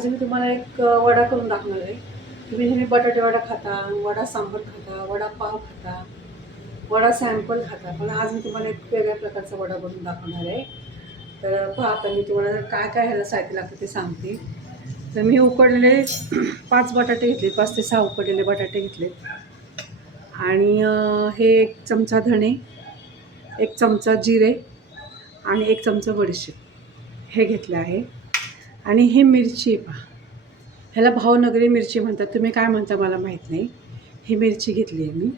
आज मी तुम्हाला एक वडा करून दाखवणार आहे. तुम्ही नेहमी बटाटे वडा खाता, वडा सांबार खाता, वडापाव खाता, वडा सॅम्पल खाता, पण आज मी तुम्हाला एक वेगळ्या प्रकारचा वडा बनवून दाखवणार आहे. तर पहा, आता मी तुम्हाला काय काय ह्याला साहित्य लागतं ते सांगते. तर मी उकडलेले 5 बटाटे घेतले, 5 ते 6 उकडलेले बटाटे घेतले आणि हे 1 चमचा धणे, 1 चमचा जिरे आणि 1 चमचा बडीशेप हे घेतले आहे. आणि ही मिरची पहा, ह्याला भावनगरी मिरची म्हणतात, तुम्ही काय म्हणता मला माहीत नाही. ही मिरची घेतली आहे मी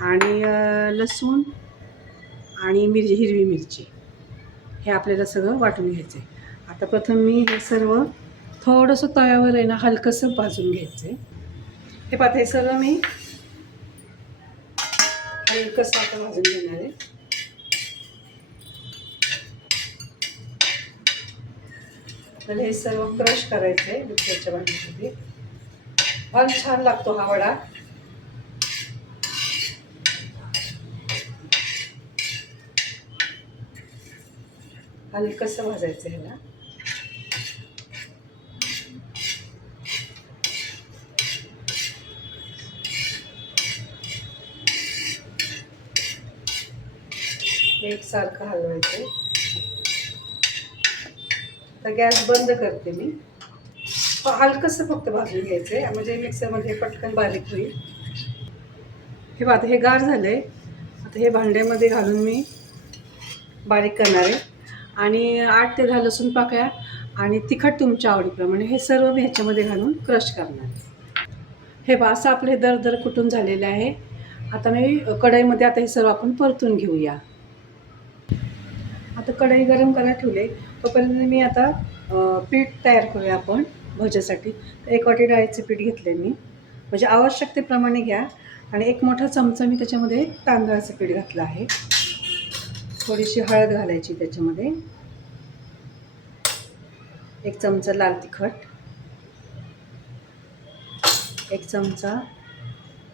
आणि लसूण आणि हिरवी मिरची हे आपल्याला सगळं वाटून घ्यायचं आहे. आता प्रथम मी हे सर्व थोडंसं तव्यावर आहे ना हलकंसं भाजून घ्यायचं आहे. हे पाहता, हे सर्व मी हलकंसं आता भाजून घेणार आहे. तर हे सर्व क्रश करायचं आहे मिक्सरच्या भांड्यामध्ये. फार छान लागतो हा वडा. हलकंसं भाजायचं ह्याला. एकसारखं हलवायचं. तर गॅस बंद करते मी. हलकंसं फक्त भाजून घ्यायचं आहे, म्हणजे मिक्सरमध्ये पटकन बारीक होईल. हे पाहता, हे गार झालं आहे. आता हे भांड्यामध्ये घालून मी बारीक करणार आहे आणि 8 ते 10 लसूण पाकळ्या आणि तिखट तुमच्या आवडीप्रमाणे हे सर्व मी ह्याच्यामध्ये घालून क्रश करणार आहे. हे पहा, असं आपलं हे दर कुटून झालेलं आहे. आता मी कढईमध्ये आता हे सर्व आपण परतून घेऊया. आता कढई गरम करायला ठेवले, तोपर्यंत मी आता पीठ तयार करूया आपण भज्यासाठी. तर 1 वाटी डाळीचं पीठ घेतलं मी, म्हणजे आवश्यकतेप्रमाणे घ्या. आणि 1 मोठा चमचा मी त्याच्यामध्ये तांदळाचं पीठ घातलं आहे. थोडीशी हळद घालायची त्याच्यामध्ये, 1 चमचा लाल तिखट, 1 चमचा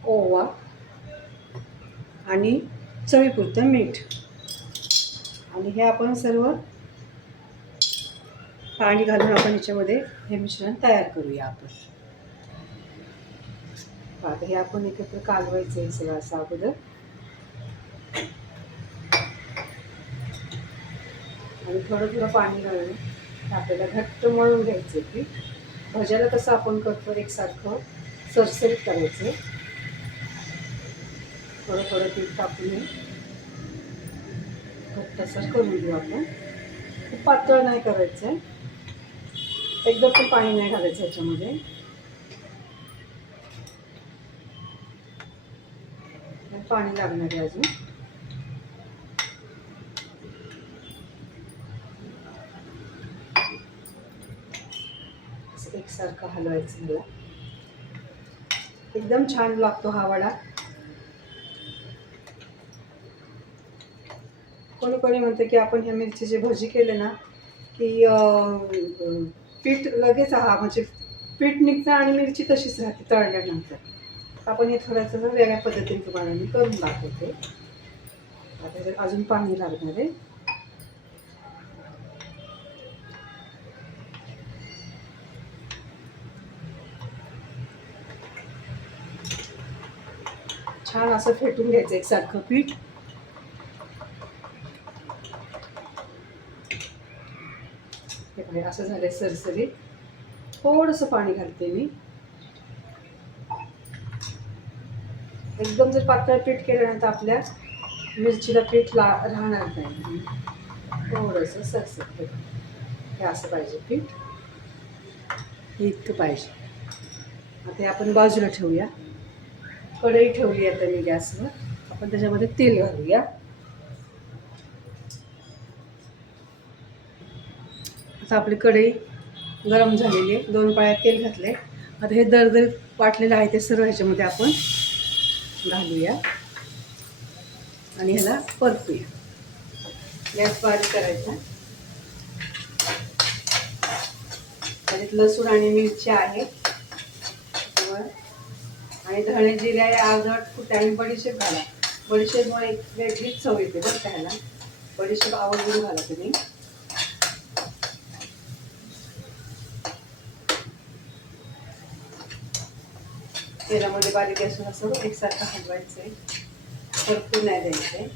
ओवा आणि चवीपुरतं मीठ. आणि हे आपण सर्व पाणी घालून आपण ह्याच्यामध्ये हे मिश्रण तयार करूया आपण. आता हे आपण एकत्र कालवायचं आहे सगळं असं अगोदर. आणि थोडं पाणी घालून आपल्याला घट्ट मळून घ्यायचं पीठ. भज्याला कसं आपण करतो एकसारखं सरसरीत करायचं. थोडं पीठ टाकून घट्टसर करून घेऊ आपण. खूप पातळ नाही करायचं आहे, एकदम पण पाणी नाही घालायचं ह्याच्यामध्ये. पाणी लागणार आहे अजून. असं एकसारखं हलवायचं मला. एकदम छान लागतो हा वडा. कोणी म्हणते की आपण ह्या मिरचीची भजी केले ना की पीठ लगेच म्हणजे पीठ निघतं आणि मिरची तशीच राहते तळल्यानंतर. आपण हे थोडंसं वेगळ्या पद्धतीने तुम्हाला मी करून दाखवते. आता अजून पाणी लागणार आहे. छान असं फेटून घ्यायचं एकसारखं पीठ. हे असं झालंय सरसरीत. थोडंसं पाणी घालते मी. एकदम जर पातळ पीठ केल्यानंतर आपल्या मिरचीला पीठ राहणार नाही. थोडंसं सरसरीत हे असं पाहिजे पीठ. इतकं पाहिजे. आता हे आपण बाजूला ठेवूया. कढई ठेवली आता मी गॅसवर. आपण त्याच्यामध्ये तेल घालूया. आता आपली कढई गरम झालेली आहे. 2 पळ्या तेल घातले. आता हे दरदर वाटलेलं आहे ते सर्व ह्याच्यामध्ये आपण घालूया आणि ह्याला परतूया. गॅस बारीक करायचा. त्याच्यात लसूण आणि मिरची आहे आणि धणे जिरे आहे अर्धवट कुठे आणि बडीशेप घाला. बडीशेपमुळे एक वेगळीच चव येते बरं का ह्याला. बडीशेप आवडून घाला तुम्ही. तेलामध्ये बारीक गॅसवर असं एकसारखं हलवायचं आहे, परतून नाही द्यायचं आहे.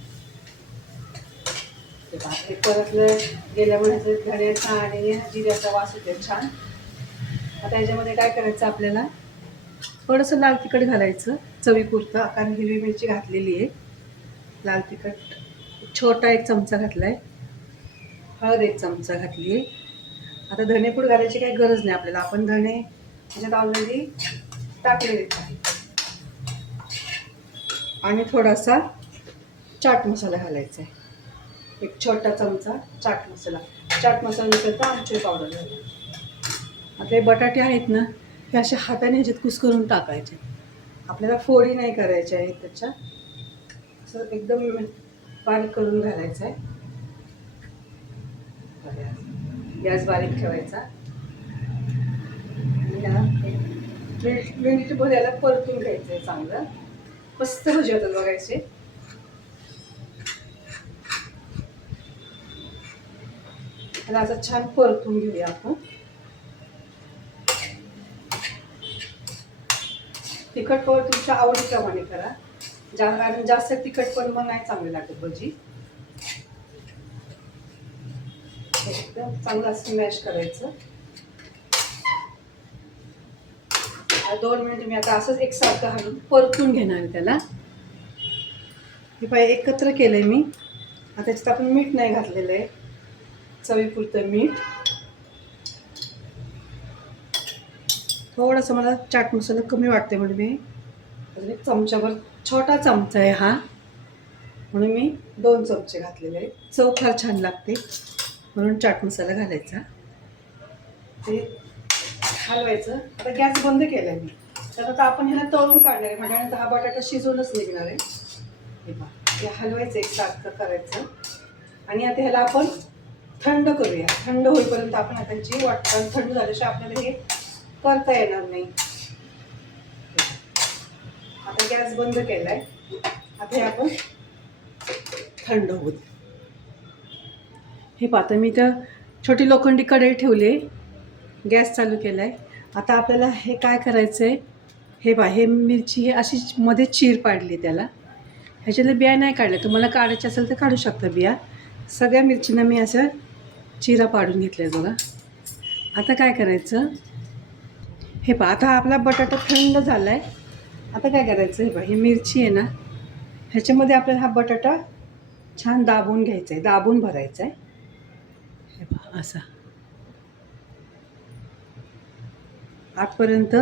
ते भाकरी परतलं गेल्यामुळे धण्याचा आणि जिऱ्याचा वास येतो छान. आता ह्याच्यामध्ये काय करायचं आपल्याला, थोडंसं लाल तिखट घालायचं चवीपुरतं, कारण हिरवी मिरची घातलेली आहे. लाल तिखट छोटा 1 चमचा घातला आहे, हळद 1 चमचा घातली आहे. आता धणेपूड घालायची काही गरज नाही आपल्याला, आपण धणे ह्याच्यात ऑलरेडी टाकलेले आहे. आणि थोडासा चाट मसाला घालायचा आहे, 1 छोटा चमचा चाट मसाला. चाट मसाला नसेल तर आमचूर पावडर घालायची. आता हे बटाटे आहेत ना, हे असे हाताने ह्याच्यात कुस्करून टाकायचे. आपल्याला फोडी नाही करायच्या आहेत त्याच्या, असं एकदम बारीक करून घालायचं आहे. गॅस बारीक ठेवायचा. मिनिटभर याला परतून घ्यायचं आहे चांगलं. मस्त भजी होतात बघायचे. त्याला असं छान परतून घेऊया आपण. तिखट पण तुमच्या आवडीप्रमाणे करा, कारण जास्त तिखट पण मग नाही चांगली लागत भजी. एकदम चांगलं असं मॅश करायचं. 2 मिनिट मी आता असंच एकसारखं हलवून परतून घेणार आहे त्याला. हे पाहिजे एकत्र केलंय मी. आता त्याच्यात आपण मीठ नाही घातलेलं आहे, चवीपुरतं मीठ. थोडंसं मला चाट मसाला कमी वाटते म्हणून मी अजून 1 चमचाभर, छोटा चमचा आहे हा म्हणून मी 2 चमचे घातलेले आहेत. चव फार छान लागते म्हणून चाट मसाला घालायचा. ते हलवायचं. आता गॅस बंद केला आहे मी. तर आता आपण ह्याला तळून काढणार आहे, म्हणजे हा बटाटा शिजवूनच निघणार आहे. हे पहा, हे हलवायचं एकसारखं करायचं. आणि आता ह्याला आपण थंड करूया. थंड होईपर्यंत आपण आता ह्याची वाटण, थंड झाल्याशिवाय आपल्याला हे करता येणार नाही. आता गॅस बंद केला आहे. आता हे आपण थंड होऊ दे. हे पाहता मी तर छोटी लोखंडी कढई ठेवली, गॅस चालू केला आहे. आता आपल्याला हे काय करायचं आहे, हे पहा, हे मिरची हे अशी मध्ये चीर पाडली त्याला. ह्याच्यातल्या बिया नाही काढल्या, तुम्हाला काढायच्या असेल तर काढू शकता बिया. सगळ्या मिरचींना मी असं चिरा पाडून घेतल्या बघा. आता काय करायचं, हे पहा, आता आपला बटाटा थंड झाला आहे. आता काय करायचं, हे पहा, ही मिरची आहे ना, ह्याच्यामध्ये आपल्याला हा बटाटा छान दाबून घ्यायचा आहे, दाबून भरायचा आहे. हे पहा असा आतपर्यंत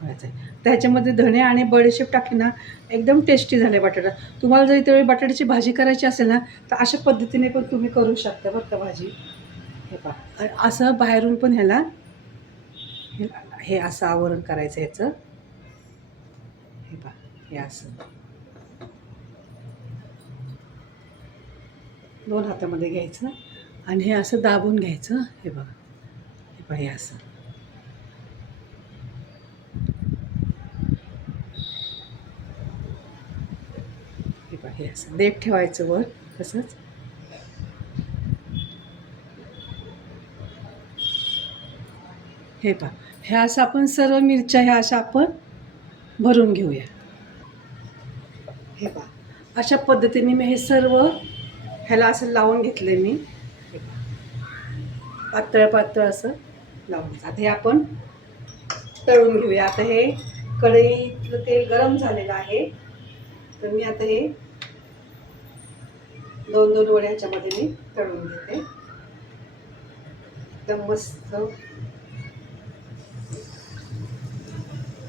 भरायचं आहे. त्याच्यामध्ये धणे आणि बडीशेप टाकली ना, एकदम टेस्टी झाले बटाटा. तुम्हाला जर इतर बटाट्याची भाजी करायची असेल ना, तर अशा पद्धतीने पण तुम्ही करू शकता बरं का भाजी. हे पहा, असं बाहेरून पण ह्याला हे असं आवरण करायचं याचं. हे पहा, हे असं 2 हातामध्ये घ्यायचं आणि हे असं दाबून घ्यायचं. हे बघा, हे पहा, हे असं. हे पहा, हे असं देठ ठेवायचं वर तसंच. हे पहा, ह्या असं आपण सर्व मिरच्या ह्या अशा आपण भरून घेऊया. हे पहा, अशा पद्धतीने मी हे सर्व ह्याला असं लावून घेतलं मी. हे पहा, पातळ पातळ असं लावून. आता हे आपण तळून घेऊया. आता हे कढईतलं तेल गरम झालेलं आहे, तर मी आता हे 2-2 वड्या ह्याच्यामध्ये मी तळून घेते. एकदम मस्त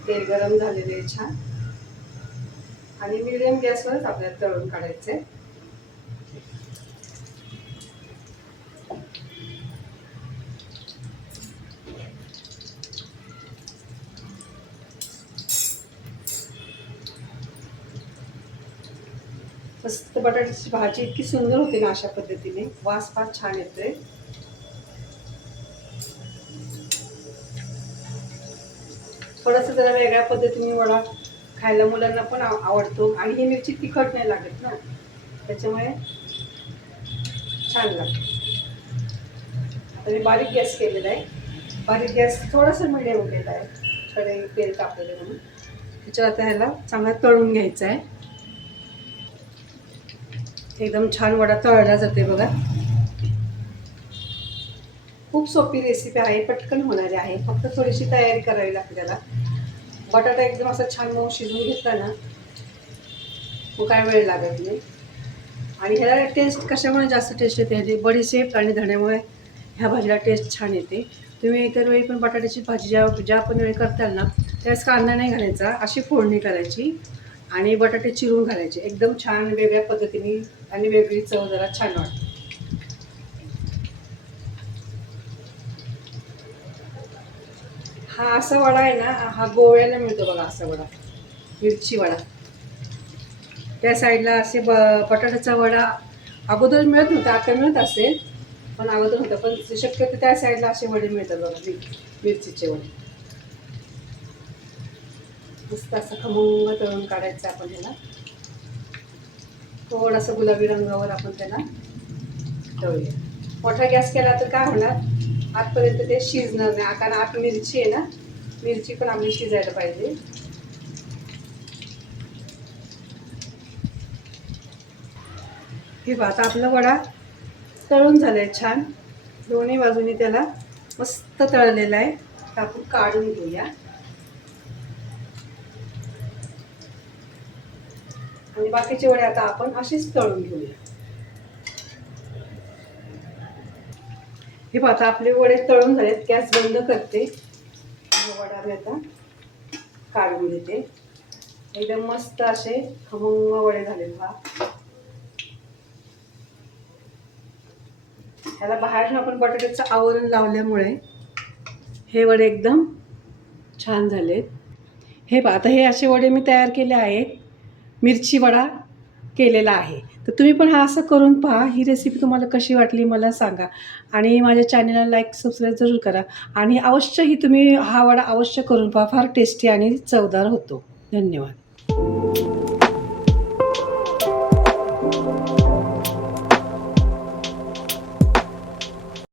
तेल गरम झालेले आहे छान. आणि मिडियम गॅसवरच आपल्याला तळून काढायचं आहे. मस्त बटाट्याची भाजी इतकी सुंदर होते ना अशा पद्धतीने, वास फार छान येतोय. थोडंसं जरा वेगळ्या पद्धतीने वडा खायला मुलांना पण आवडतो. आणि ही मिरची तिखट नाही लागत ना, त्याच्यामुळे छान लागते. आता मी बारीक गॅस केलेला आहे. बारीक गॅस थोडासा मिडियम केला आहे, कढई तेल तापलेलं म्हणून. त्याच्यावर आता ह्याला चांगला तळून घ्यायचं आहे. एकदम छान वडा तळला जाते बघा. खूप सोपी रेसिपी आहे, पटकन होणारी आहे. फक्त थोडीशी तयारी करावी लागते त्याला. बटाटा एकदम असा छान मऊ शिजवून घेतला ना, मग काय वेळ लागत नाही. आणि ह्याला टेस्ट कशामुळे जास्त टेस्ट येते, ह्याची बडीशेप आणि धण्यामुळे ह्या भाजीला टेस्ट छान येते. तुम्ही इतर वेळी पण बटाट्याची भाजी ज्या पण वेळी करताल ना, त्यावेळेस कांदा नाही घालायचा, अशी फोडणी करायची आणि बटाटे चिरून घालायचे. एकदम छान वेगळ्या पद्धतीने आणि वेगळी चव जरा छान वाटते. हा असा वडा आहे ना, हा गोव्याला मिळतो बघा. असा वडा, मिरची वडा. त्या साईडला असे बटाट्याचा वडा अगोदर मिळत नव्हता, आता मिळत असेल, पण अगोदर होतं. पण शक्यतो त्या साईडला असे वडे मिळतात बघा, मिरचीचे वडे. मस्त असं खमंग तळून काढायचं आपण ह्याला. थोडंसं गुलाबी रंगावर आपण त्याला तळूया. मोठा गॅस केला तर काय होणार, आतपर्यंत ते शिजणार नाही. कारण आत मिरची आहे ना, मिरची पण आपली शिजायला पाहिजे. हे बघा, आता आपला वडा तळून झालाय छान. दोन्ही बाजूनी त्याला मस्त तळलेला आहे. आता आपण काढून घेऊया आणि बाकीचे वडे आता आपण असेच तळून घेऊया. हे आता आपले वडे तळून झालेत. गॅस बंद करते. वडा मी आता काढून घेते. एकदम मस्त असे खमंग वडे झाले पहा. ह्याला बाहेरनं आपण बटाट्याचं आवरण लावल्यामुळे हे वडे एकदम छान झालेत. हे पहा, आता हे असे वडे मी तयार केले आहेत. मिरची वडा केलेला आहे. तर तुम्ही पण हा असं करून पहा. ही रेसिपी तुम्हाला कशी वाटली मला सांगा. आणि माझ्या चॅनलला लाईक सबस्क्राईब जरूर करा. आणि अवश्य ही तुम्ही हा वडा अवश्य करून पहा. फार टेस्टी आणि चवदार होतो. धन्यवाद.